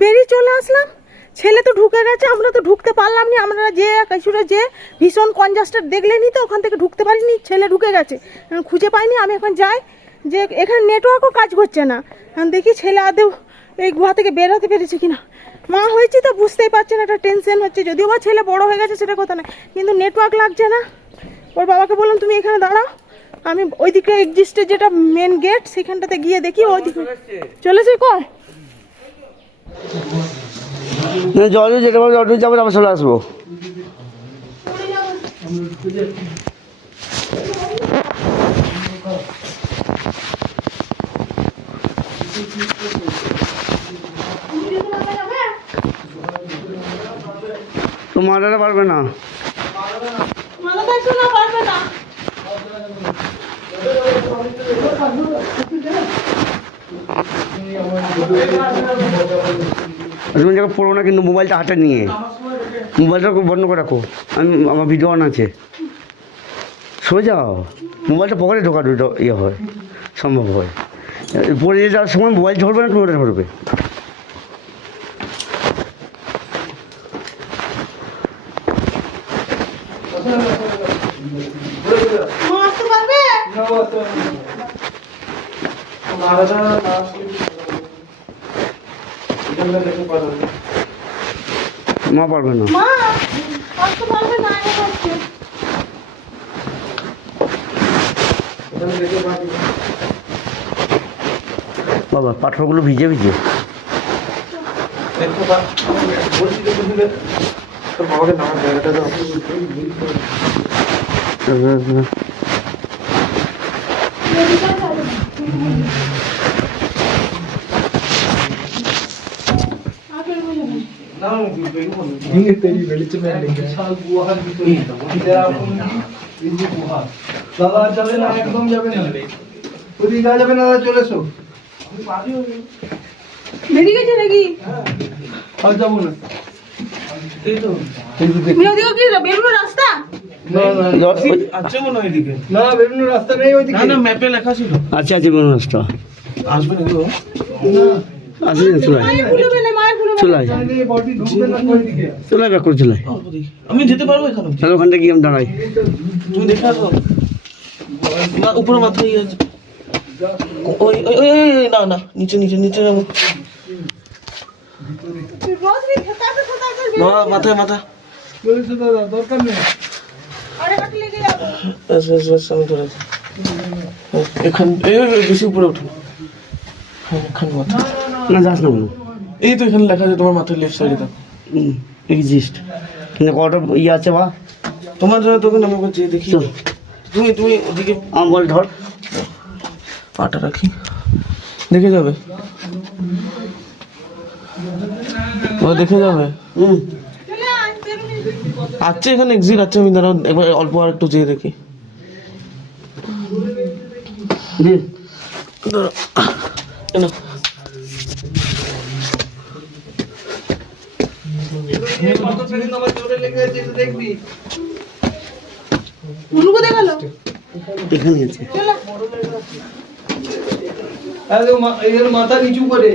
বেরিয়ে চলে আসলাম, ছেলে তো ঢুকে গেছে, আমরা তো ঢুকতে পারলাম না। আমরা যে কিছুটা যে ভীষণ কনজাস্টেড দেখলেনি তো, ওখান থেকে ঢুকতে পারিনি, ছেলে ঢুকে গেছে, খুঁজে পাইনি। আমি এখন যাই যে এখানে নেটওয়ার্কও কাজ করছে না, দেখি ছেলে আদেও এই গুহা থেকে বেরোতে পেরেছে কিনা। মা হয়েছি তো বুঝতেই পারছে না, একটা টেনশন হচ্ছে। যদিও বা ছেলে বড় হয়ে গেছে সেটা কথা না, কিন্তু নেটওয়ার্ক লাগছে না। ওর বাবাকে বললাম তুমি এখানে দাঁড়াও, আমি ওইদিকে এক্সিস্টের যেটা মেন গেট সেখানটাতে গিয়ে দেখি ওইদিকে চলেছে। কয় জল যেতে পারবো, অটো যাবো, আবার চলে আসবো। তো মারাটা পারবে না, তুমি যখন পড়ো না, কিন্তু মোবাইলটা হাতে নিয়ে মোবাইলটা বন্ধ করে রাখো। আমার ভিডিও অন আছে, সোজাও মোবাইলটা পকেটে ঢোকা ইয়ে হয়, সম্ভব হয়। পড়ে যাওয়ার সময় মোবাইল ধরবে না, তুমি ওটা ধরবে। মা পারবে না, বাবা পাথরগুলো ভিজে ভিজে। দাদা যাবে না, একদম যাবে না, ওদিকে যাবে না, দাদা চলে এসো। বেরিয়ে গেছে নাকি? আর যাবো না, এই তো ওদিকে কি বেরোনোর রাস্তা? না না আছে মনে হয় এদিকে। না, বেরোনোর রাস্তা নেই ওইদিকে। না না ম্যাপে লেখা ছিল। আচ্ছা আছে মনে রাস্তা আসবে নাকি ও? আছে, চলাই চলাই বডি ঢুকবে না ওইদিকে। চলাই ব্যাক করে চলাই। আমি যেতে পারবো এখানে? তাহলে ওখান থেকে গিয়ে আমি দাঁড়াই। তুমি দেখে আসো না, উপরে মাথা ইয়ে আছে। ওই ওই ওই ওই, না না নিচে নিচে নিচে যাবো। বাবা মাথায় মাথা। চলে এসো দাদা, দরকার নেই। ব্যাস ব্যাস ব্যাস, আমি ধরেছি। এখান এই বেশি উপরে উঠো। হ্যাঁ এখানে মাথা। না যাস না মনে, এই তো এখানে লেখা আছে তোমার মাথার লেফট সাইডে। দেখো এক্সিস্ট, কিন্তু কটা ইয়ে আছে বা তোমার জন্য তোকে নামে বলছি, দেখি। চল। তুমি তুমি ওদিকে আমার বল ধর, পাটা রাখি, দেখে যাবে। ও দেখে যাবে। আচ্ছা এখানে এক্সিট আছে, আমি দাঁড়াও একবার অল্প আর একটু যেয়ে দেখি। দাঁড়াও, এ নাও। কত সেকেন্ড আমার জোরে লেগে আছে, একটু দেখবি। এখানে আছে। এই মাথা নিচু করে